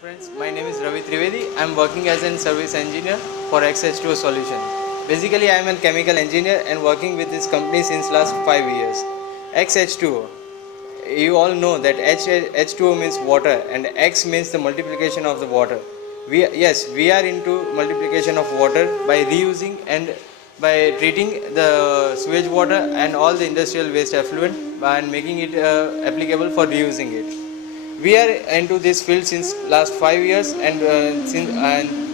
Friends, my name is Ravi Trivedi. I am working as a service engineer for XH2O Solution. Basically, I am a chemical engineer and working with this company since last 5 years. XH2O. You all know that H2O means water and X means the multiplication of the water. We are into multiplication of water by reusing and by treating the sewage water and all the industrial waste effluent and making it applicable for reusing it. We are into this field since last 5 years and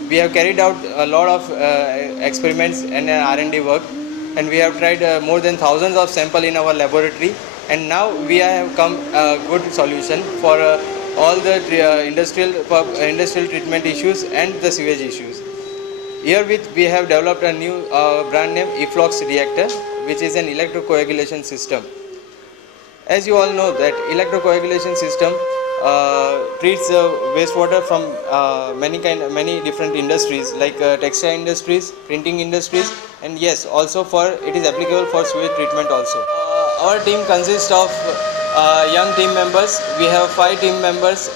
we have carried out a lot of experiments and R&D work, and we have tried more than thousands of samples in our laboratory, and now we have come a good solution for all the industrial treatment issues and the sewage issues. Herewith we have developed a new brand name Eflox reactor, which is an electrocoagulation system. As you all know that electrocoagulation system treats wastewater from many different industries like textile industries, printing industries, and yes, also for it is applicable for sewage treatment also. Our team consists of young team members. We have 5 team members.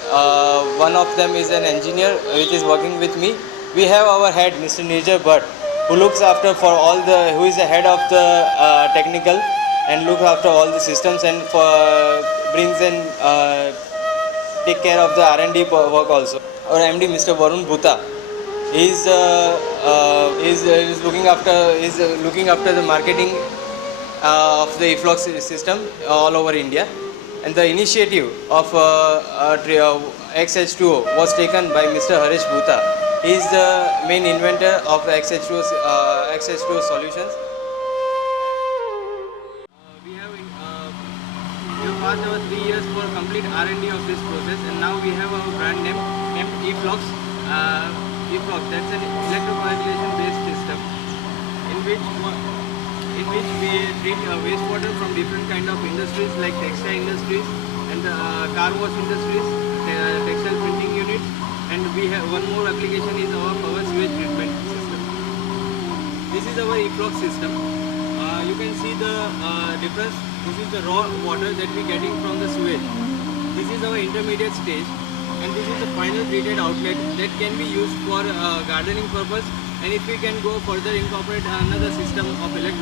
One of them is an engineer which is working with me. We have our head, Mr. Nirjar Bhatt, who looks after who is the head of the technical and looks after all the systems and brings in take care of the R&D work also. Our MD, Mr. Varun Bhuta, is looking after the marketing of the Eflox system all over India. And the initiative of XH2O was taken by Mr. Harish Bhuta. He is the main inventor of XH2O solutions. We have passed our 3 years for complete R&D of this process, and now we have our brand name named Eflox. Eflox, that's an electrocoagulation based system in which we treat wastewater from different kind of industries like textile industries and car wash industries, textile printing units, and we have one more application is our power sewage treatment system. This is our Eflox system. You can see the difference. This is the raw water that we are getting from the sewage. This is our intermediate stage, and this is the final treated outlet that can be used for gardening purpose. And if we can go further incorporate another system of filtration,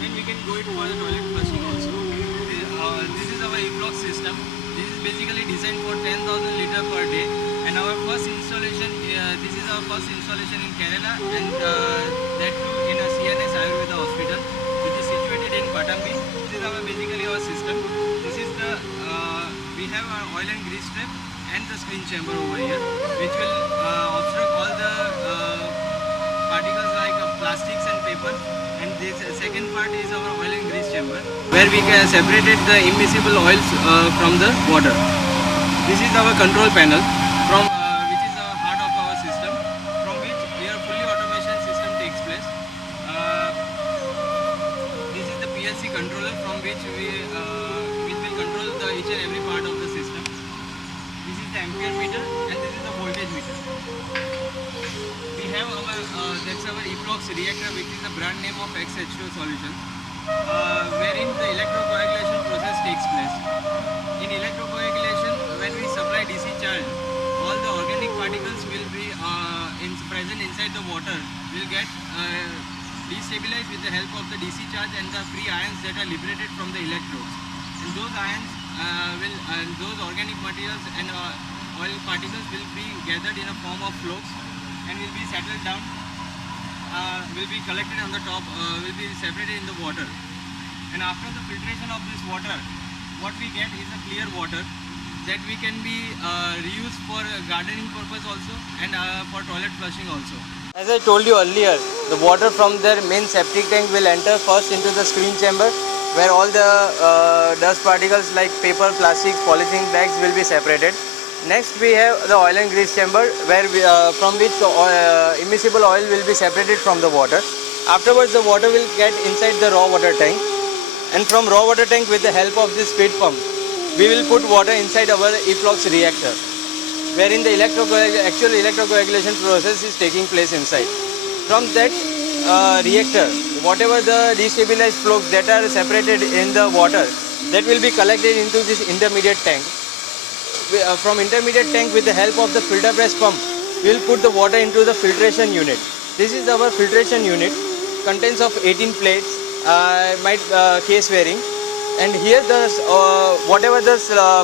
then we can go it for the toilet flushing also. This is our Eflox system. This is basically designed for 10,000 litre per day, and our first installation. This is our first installation in Kerala, and that too in a CNS Ayurveda hospital, which is situated in Patambi. This is basically our system. This is the we have our oil and grease strip and the screen chamber over here, which will obstruct all the particles like plastics and paper. And this second part is our oil and grease chamber, where we can separate the immiscible oils from the water. This is our control panel, from which is the heart of our system, from which your fully automation system takes place. This is the PLC controller, from which we will control each and every part of the system. This is the ampere meter, and this is the voltage meter. We have that's our Eflox reactor, which is the brand name of XH2O Solutions, wherein the electrocoagulation process takes place. In electrocoagulation, when we supply DC charge, all the organic particles will be present inside the water will get destabilized with the help of the DC charge and the free ions that are liberated from the electrodes. And those ions those organic materials and oil particles will be gathered in a form of floats and will be settled down, will be collected on the top, will be separated in the water. And after the filtration of this water, what we get is a clear water that we can be reused for gardening purpose also, and for toilet flushing also. As I told you earlier, the water from their main septic tank will enter first into the screen chamber, where all the dust particles like paper, plastics, polythene bags will be separated. Next we have the oil and grease chamber, where from which the immiscible oil will be separated from the water. Afterwards the water will get inside the raw water tank, and from raw water tank, with the help of this speed pump, we will put water inside our Eflox reactor, wherein the actual electrocoagulation process is taking place inside. From that reactor, whatever the destabilized flux that are separated in the water, that will be collected into this intermediate tank, from intermediate tank with the help of the filter press pump, we will put the water into the filtration unit. This is our filtration unit, contains of 18 plates, case varying, and here the whatever the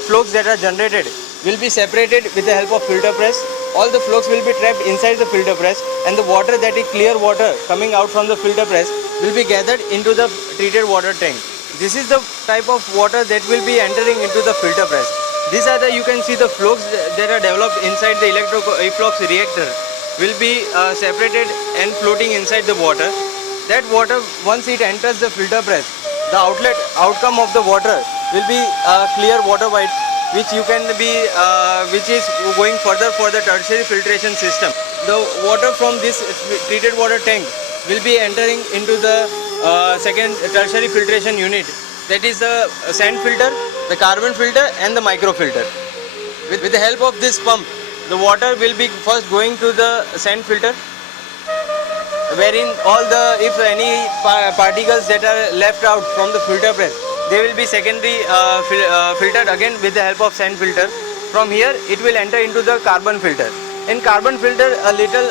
flux that are generated will be separated with the help of filter press. All the flux will be trapped inside the filter press, and the water, that is clear water coming out from the filter press, will be gathered into the treated water tank. This is the type of water that will be entering into the filter press. These are the, you can see the flux that are developed inside the efflux reactor will be separated and floating inside the water. That water, once it enters the filter press, the outcome of the water will be clear water white, which you can be which is going further for the tertiary filtration system. The water from this treated water tank will be entering into the second tertiary filtration unit, that is the sand filter, the carbon filter and the micro filter. With the help of this pump, the water will be first going to the sand filter, wherein all the, if any particles that are left out from the filter press, they will be secondary filtered again with the help of sand filter. From here it will enter into the carbon filter. In carbon filter, a little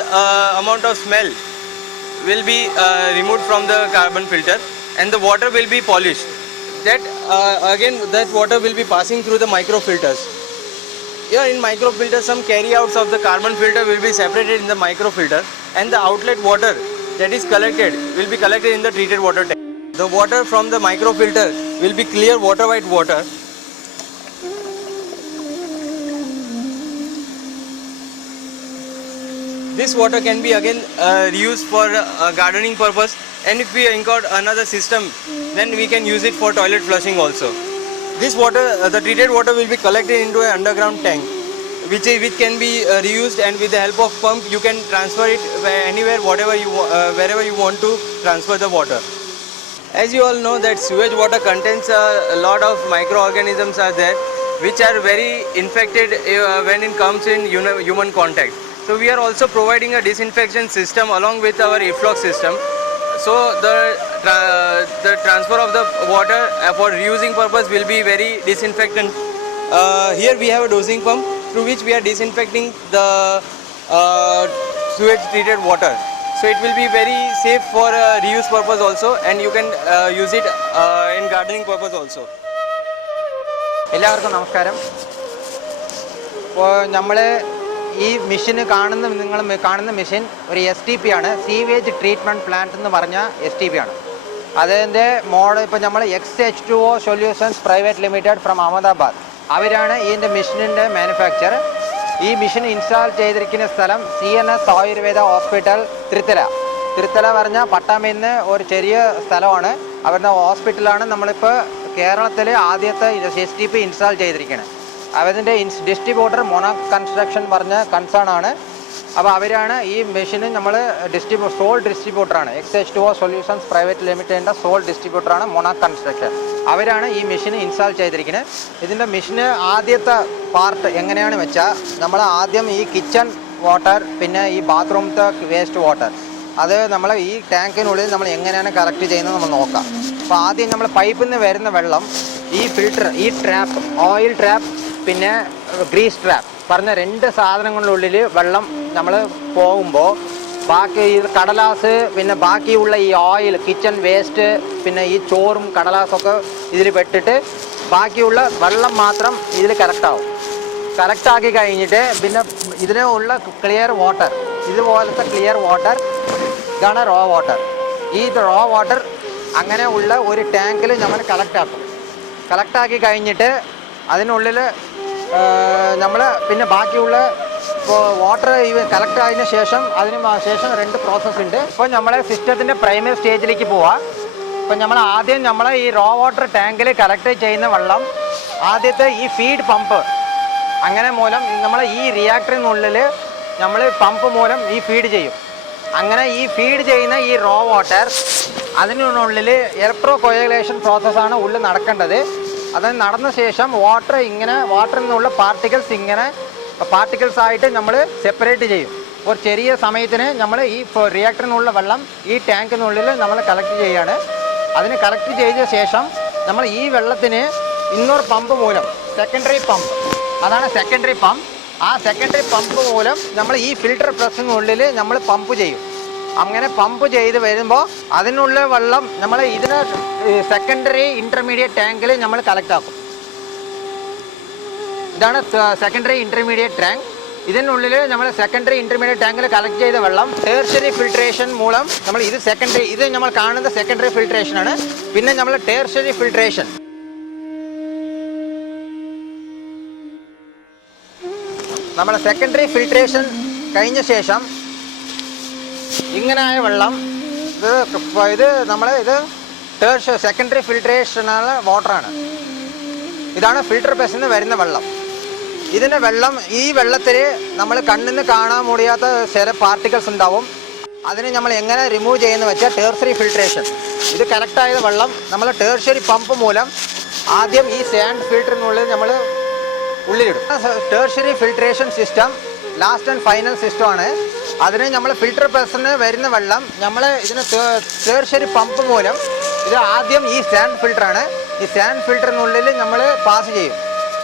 amount of smell will be removed from the carbon filter, and the water will be polished. That again, that water will be passing through the micro filters. Here in micro filter, some carryouts of the carbon filter will be separated in the micro filter, and the outlet water that is collected will be collected in the treated water tank. The water from the micro filter will be clear water white water. This water can be again reused for gardening purpose, and if we include another system, then we can use it for toilet flushing also. This water, the treated water, will be collected into an underground tank, which can be reused, and with the help of pump you can transfer it anywhere, wherever you want to transfer the water. As you all know that sewage water contains a lot of microorganisms are there, which are very infected when it comes in human contact. So we are also providing a disinfection system along with our efflux system. So the transfer of the water for reusing purpose will be very disinfectant. Here we have a dosing pump through which we are disinfecting the sewage treated water. So it will be very safe for reuse purpose also, and you can use it in gardening purpose also. എല്ലാവർക്കും നമസ്കാരം. ഇപ്പോൾ നമ്മൾ ഈ മെഷീൻ നിങ്ങൾ കാണുന്ന മെഷീൻ ഒരു STP ആണ്, sewage treatment plant എന്ന് പറഞ്ഞ STP ആണ്. അതിൻ്റെ മോഡൽ ഇപ്പോൾ നമ്മൾ XH2O solutions private limited from Ahmedabad, അവരാണ് ഇതിൻ്റെ മെഷീനിൻ്റെ മാനുഫാക്ചർ. ഈ മെഷീൻ ഇൻസ്റ്റാൾ ചെയ്തിരിക്കുന്ന സ്ഥലം CNS ആയുർവേദ ഹോസ്പിറ്റൽ തിരുത്തല പറഞ്ഞ പട്ടാമ്പിൽ നിന്ന് ഒരു ചെറിയ സ്ഥലമാണ്. അവരുടെ ഹോസ്പിറ്റലാണ് നമ്മളിപ്പോൾ കേരളത്തിൽ ആദ്യത്തെ STP ഇൻസ്റ്റാൾ ചെയ്തിരിക്കുന്നത്. അവരുടെ ഡിസ്ട്രിബ്യൂട്ടർ മൊണാക് കൺസ്ട്രക്ഷൻ പറഞ്ഞ കൺസേൺ ആണ്. അപ്പോൾ അവരാണ് ഈ മെഷീന് നമ്മൾ സോൾ ഡിസ്ട്രിബ്യൂട്ടറാണ്. XH2O സൊല്യൂഷൻസ് പ്രൈവറ്റ് ലിമിറ്റഡിൻ്റെ സോൾ ഡിസ്ട്രിബ്യൂട്ടറാണ് മൊണാക് കൺസ്ട്രക്ഷൻ. അവരാണ് ഈ മെഷീൻ ഇൻസ്റ്റാൾ ചെയ്തിരിക്കുന്നത്. ഇതിൻ്റെ മെഷീന് ആദ്യത്തെ പാർട്ട് എങ്ങനെയാണ് വെച്ചാൽ, നമ്മൾ ആദ്യം ഈ കിച്ചൺ വാട്ടർ, പിന്നെ ഈ ബാത്റൂമത്തെ വേസ്റ്റ് വാട്ടർ, അത് നമ്മൾ ഈ ടാങ്കിനുള്ളിൽ നമ്മൾ എങ്ങനെയാണ് കളക്ട് ചെയ്യുന്നത് നമ്മൾ നോക്കാം. അപ്പോൾ ആദ്യം നമ്മൾ പൈപ്പിൽ നിന്ന് വരുന്ന വെള്ളം ഈ ഫിൽട്ടർ, ഈ ട്രാപ്പ്, ഓയിൽ ട്രാപ്പ് പിന്നെ ഗ്രീസ് ട്രാപ്പ് പറഞ്ഞ 2 സാധനങ്ങളിനുള്ളിൽ വെള്ളം നമ്മൾ പോകുമ്പോൾ ബാക്കി ഈ കടലാസ്, പിന്നെ ബാക്കിയുള്ള ഈ ഓയിൽ, കിച്ചൺ വേസ്റ്റ്, പിന്നെ ഈ ചോറും കടലാസൊക്കെ ഇതിൽ പെട്ടിട്ട് ബാക്കിയുള്ള വെള്ളം മാത്രം ഇതിൽ കറക്റ്റാവും. കറക്റ്റാക്കി കഴിഞ്ഞിട്ട് പിന്നെ ഇതിനുള്ള ക്ലിയർ വാട്ടർ, ഇതുപോലത്തെ ക്ലിയർ വാട്ടർ, ഇതാണ് റോ വാട്ടർ. ഈ റോ വാട്ടർ അങ്ങനെ ഉള്ള ഒരു ടാങ്കിൽ നമ്മൾ കളക്റ്റാക്കി കഴിഞ്ഞിട്ട് അതിനുള്ളിൽ നമ്മൾ പിന്നെ ബാക്കിയുള്ള ഇപ്പോൾ വാട്ടർ കളക്ട് ആയതിനു ശേഷം അതിന് ശേഷം 2 പ്രോസസ്സ് ഉണ്ട്. ഇപ്പോൾ നമ്മളെ സിസ്റ്റത്തിൻ്റെ പ്രൈമറി സ്റ്റേജിലേക്ക് പോവാം. ഇപ്പം നമ്മൾ ആദ്യം ഈ റോ വാട്ടർ ടാങ്കിൽ കളക്ട് ചെയ്യുന്ന വെള്ളം ആദ്യത്തെ ഈ ഫീഡ് പമ്പ് അങ്ങനെ മൂലം നമ്മൾ ഈ റിയാക്ടറിനുള്ളിൽ നമ്മൾ പമ്പ് മൂലം ഈ ഫീഡ് ചെയ്യും. അങ്ങനെ ഈ ഫീഡ് ചെയ്യുന്ന ഈ റോ വാട്ടർ അതിനുള്ളിൽ ഇലക്ട്രോ കൊയലേഷൻ പ്രോസസ്സാണ് ഉള്ളിൽ നടക്കേണ്ടത്. അത് നടന്ന ശേഷം വാട്ടറിൽ നിന്നുള്ള പാർട്ടിക്കിൾസ് ആയിട്ട് നമ്മൾ സെപ്പറേറ്റ് ചെയ്യും. ഒരു ചെറിയ സമയത്തിന് നമ്മൾ ഈ റിയാക്ടറിനുള്ള വെള്ളം ഈ ടാങ്കിനുള്ളിൽ നമ്മൾ കളക്ട് ചെയ്യുകയാണ്. അതിന് കളക്ട് ചെയ്ത ശേഷം നമ്മൾ ഈ വെള്ളത്തിന് ഇന്നൊരു പമ്പ് മൂലം, സെക്കൻഡറി പമ്പ്, അതാണ് സെക്കൻഡറി പമ്പ്. ആ സെക്കൻഡറി പമ്പ് മൂലം നമ്മൾ ഈ ഫിൽട്ടർ പ്രസ്സിനുള്ളിൽ നമ്മൾ പമ്പ് ചെയ്യും. അങ്ങനെ പമ്പ് ചെയ്ത് വരുമ്പോൾ അതിനുള്ള വെള്ളം നമ്മൾ ഇതിന് സെക്കൻഡറി ഇൻ്റർമീഡിയറ്റ് ടാങ്കിൽ നമ്മൾ കളക്ട് ആക്കും. ഇതാണ് സെക്കൻഡറി ഇൻ്റർമീഡിയറ്റ് ടാങ്ക്. ഇതിനുള്ളിൽ നമ്മൾ സെക്കൻഡറി ഇൻ്റർമീഡിയറ്റ് ടാങ്കിൽ കളക്ട് ചെയ്ത വെള്ളം ടേർഷ്യറി ഫിൽട്രേഷൻ മൂലം നമ്മൾ ഇത് നമ്മൾ കാണുന്ന സെക്കൻഡറി ഫിൽട്രേഷനാണ്. പിന്നെ നമ്മൾ ടേർഷ്യറി ഫിൽട്രേഷൻ, നമ്മൾ സെക്കൻഡറി ഫിൽട്രേഷൻ കഴിഞ്ഞ ശേഷം ഇങ്ങനായ വെള്ളം സെക്കൻഡറി ഫിൽട്രേഷനുള്ള വാട്ടറാണ്. ഇതാണ് ഫിൽട്ടർ പ്രസ്സിൽ നിന്ന് വരുന്ന വെള്ളം. ഇതിൻ്റെ വെള്ളം, ഈ വെള്ളത്തിൽ നമ്മൾ കണ്ണിന് കാണാൻ മുടിയാത്ത ചില പാർട്ടിക്കിൾസ് ഉണ്ടാവും. അതിന് നമ്മൾ എങ്ങനെ റിമൂവ് ചെയ്യുന്ന വെച്ചാൽ ടേർഷ്യറി ഫിൽട്രേഷൻ. ഇത് കറക്റ്റായ വെള്ളം നമ്മൾ ടേർഷ്യറി പമ്പ് മൂലം ആദ്യം ഈ സാൻഡ് ഫിൽറ്ററിനുള്ളിൽ നമ്മൾ ഉള്ളിലിടും. Tertiary filtration system last and final സിസ്റ്റമാണ്. അതിന് നമ്മൾ ഫിൽട്ടർ പ്രസ്സിന് വരുന്ന വെള്ളം നമ്മൾ ഇതിന് ടേർഷ്യറി പമ്പ് മൂലം ഇത് ആദ്യം ഈ സാൻഡ് ഫിൽറ്ററാണ്. ഈ സാൻഡ് ഫിൽറ്ററിനുള്ളിൽ നമ്മൾ പാസ് ചെയ്യും.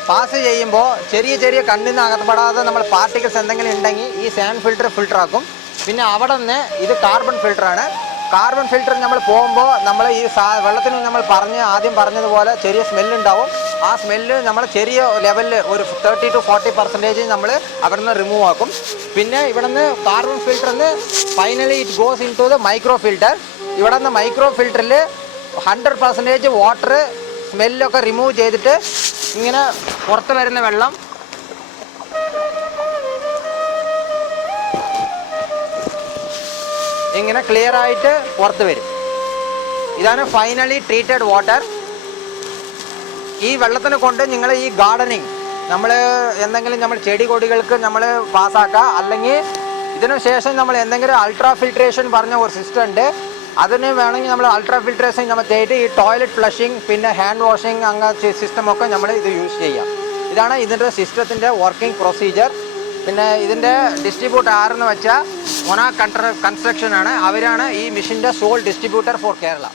പാസ് ചെയ്യുമ്പോൾ ചെറിയ ചെറിയ കണ്ണിന് അകപ്പെടാതെ നമ്മൾ പാർട്ടിക്കിൾസ് എന്തെങ്കിലും ഉണ്ടെങ്കിൽ ഈ സാൻഡ് ഫിൽറ്റർ ആക്കും. പിന്നെ അവിടെ നിന്ന് ഇത് കാർബൺ ഫിൽറ്ററാണ്. കാർബൺ ഫിൽറ്റർ നമ്മൾ പോകുമ്പോൾ നമ്മൾ ഈ വെള്ളത്തിന് നമ്മൾ ആദ്യം പറഞ്ഞതുപോലെ ചെറിയ സ്മെല്ലുണ്ടാവും. ആ സ്മെല്ല് നമ്മൾ ചെറിയ ലെവലിൽ ഒരു 30 to 40% നമ്മൾ അവിടെ നിന്ന് റിമൂവ് ആക്കും. പിന്നെ ഇവിടെ നിന്ന് കാർബൺ ഫിൽറ്ററിൽ നിന്ന് finally it goes into the micro filter. ഇവിടെ നിന്ന് മൈക്രോ ഫിൽറ്ററിൽ 100% വാട്ടർ സ്മെല്ലൊക്കെ റിമൂവ് ചെയ്തിട്ട് ഇങ്ങനെ പുറത്ത് വരുന്ന വെള്ളം ഇങ്ങനെ ക്ലിയർ ആയിട്ട് പുറത്ത് വരും. ഇതാണ് ഫൈനലി ട്രീറ്റഡ് വാട്ടർ. ഈ വെള്ളത്തിനെ കൊണ്ട് നിങ്ങൾ ഈ ഗാർഡനിങ് നമ്മൾ എന്തെങ്കിലും നമ്മൾ ചെടി കൊടികൾക്ക് നമ്മൾ പാസ്സാക്കുക, അല്ലെങ്കിൽ ഇതിനു ശേഷം നമ്മൾ എന്തെങ്കിലും അൾട്രാ ഫിൽട്രേഷൻ പറഞ്ഞ ഒരു സിസ്റ്റം ഉണ്ട്. അതിന് വേണമെങ്കിൽ നമ്മൾ അൾട്രാ ഫിൽട്രേഷൻ നമ്മൾ ചെയ്തിട്ട് ഈ ടോയ്ലറ്റ് ഫ്ലഷിങ് പിന്നെ ഹാൻഡ് വാഷിങ് അങ്ങനത്തെ സിസ്റ്റമൊക്കെ നമ്മൾ ഇത് യൂസ് ചെയ്യാം. ഇതാണ് ഇതിൻ്റെ സിസ്റ്റത്തിൻ്റെ വർക്കിംഗ് പ്രൊസീജിയർ. പിന്നെ ഇതിൻ്റെ ഡിസ്ട്രിബ്യൂട്ടർ ആരെന്ന് വെച്ചാൽ മൊനാക് കൺസ്ട്രക്ഷനാണ്. അവരാണ് ഈ മെഷീൻ്റെ സോൾ ഡിസ്ട്രിബ്യൂട്ടർ ഫോർ കേരള.